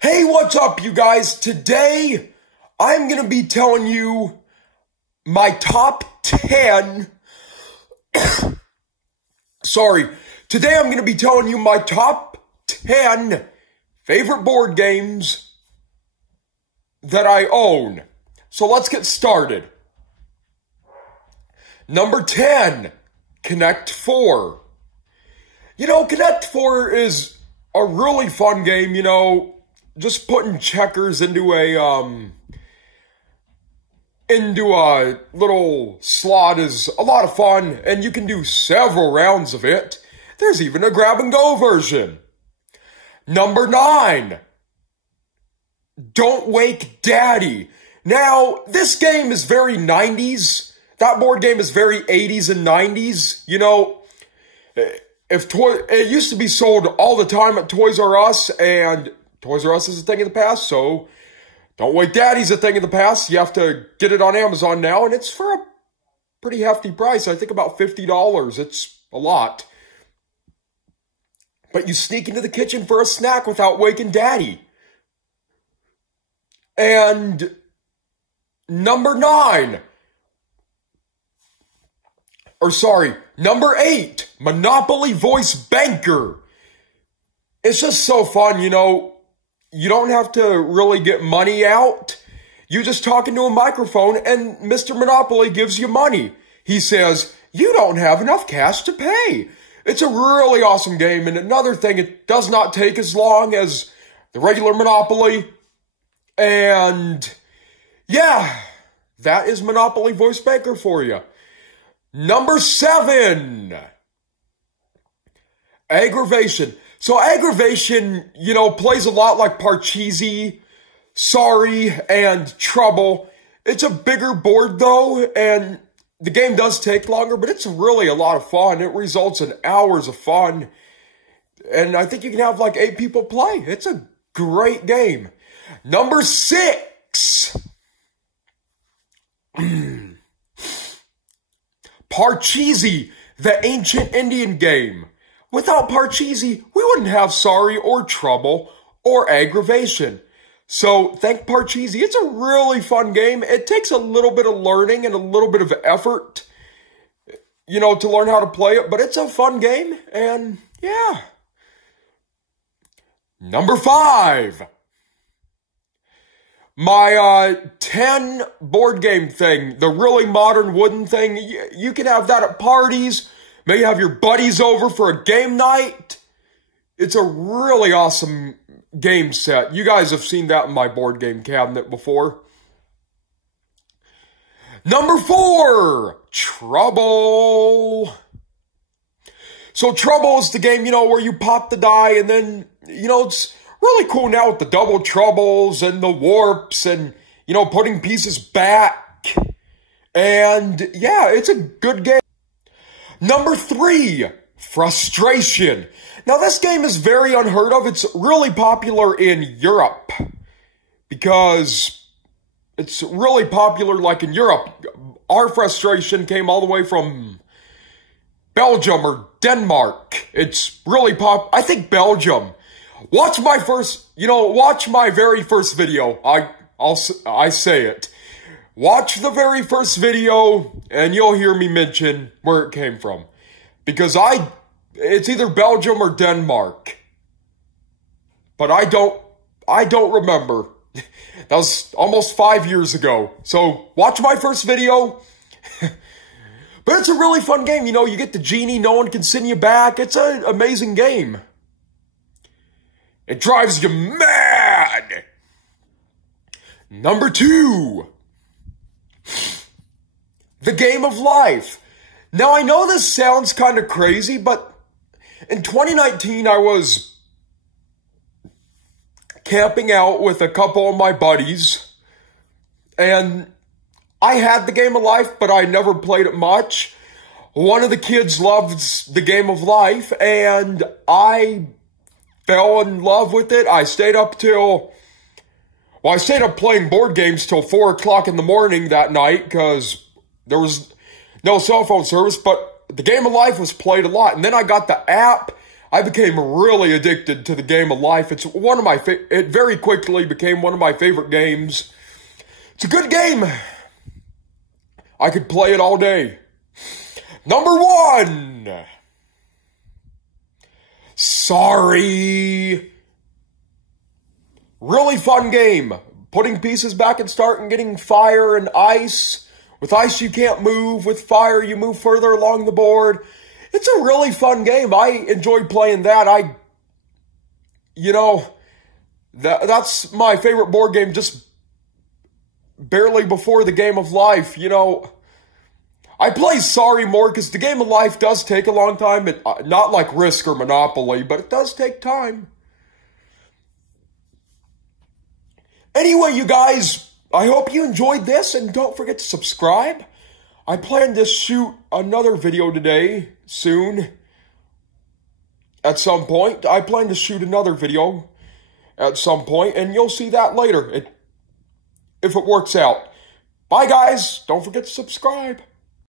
Hey, what's up, you guys? Today, I'm going to be telling you my top 10... Today I'm going to be telling you my top 10 favorite board games that I own. So let's get started. Number 10, Connect 4. You know, Connect 4 is a really fun game, you know, just putting checkers into a little slot is a lot of fun, and you can do several rounds of it. There's even a grab-and-go version. Number 9, Don't Wake Daddy. Now, this game is very 90s. That board game is very 80s and 90s. You know, it used to be sold all the time at Toys R Us, and Toys R Us is a thing of the past, so Don't Wake Daddy's a thing of the past. You have to get it on Amazon now, and it's for a pretty hefty price. I think about $50. It's a lot. But you sneak into the kitchen for a snack without waking Daddy. And number 8, Monopoly Voice Banker. It's just so fun, you know. You don't have to really get money out. You just talk into a microphone and Mr. Monopoly gives you money. He says, you don't have enough cash to pay. It's a really awesome game. And another thing, it does not take as long as the regular Monopoly. And yeah, that is Monopoly Voice Banker for you. Number 7, Aggravation. So Aggravation, you know, plays a lot like Parcheesi, Sorry, and Trouble. It's a bigger board though, and the game does take longer, but it's really a lot of fun. It results in hours of fun. And I think you can have like 8 people play. It's a great game. Number 6. Parcheesi, the ancient Indian game. Without Parcheesi, we wouldn't have Sorry or Trouble or Aggravation. So, thank Parcheesi. It's a really fun game. It takes a little bit of learning and a little bit of effort, you know, to learn how to play it. But it's a fun game, and yeah. Number 5. My 10 board game thing, the really modern wooden thing. You can have that at parties. Maybe have your buddies over for a game night. It's a really awesome game set. You guys have seen that in my board game cabinet before. Number 4, Trouble. So Trouble is the game, you know, where you pop the die and then, you know, it's really cool now with the double troubles and the warps and, you know, putting pieces back. And yeah, it's a good game. Number 3, Frustration. Now, this game is very unheard of. It's really popular in Europe because it's really popular like in Europe. Our Frustration came all the way from Belgium or Denmark. It's really I think Belgium. Watch my very first video. I say it. Watch the very first video, and you'll hear me mention where it came from. Because it's either Belgium or Denmark. But I don't remember. That was almost 5 years ago. So, watch my first video. But it's a really fun game. You know, you get the genie, no one can send you back. It's an amazing game. It drives you mad. Number 2. The Game of Life. Now, I know this sounds kind of crazy, but in 2019, I was camping out with a couple of my buddies, and I had the Game of Life, but I never played it much. One of the kids loves the Game of Life, and I fell in love with it. I stayed up playing board games till 4 o'clock in the morning that night because there was no cell phone service, but the Game of Life was played a lot. And then I got the app. I became really addicted to the game of life. It's one of my it very quickly became one of my favorite games. It's a good game. I could play it all day. Number 1. Sorry. Really fun game. Putting pieces back and starting getting fire and ice. With ice you can't move. With fire you move further along the board. It's a really fun game. I enjoyed playing that. That's my favorite board game, just barely before the game of life. I play Sorry more because the game of life does take a long time. Not like Risk or Monopoly, but it does take time. Anyway, you guys, I hope you enjoyed this, and don't forget to subscribe. I plan to shoot another video today, soon. At some point. I plan to shoot another video at some point, and you'll see that later, if it works out. Bye, guys. Don't forget to subscribe.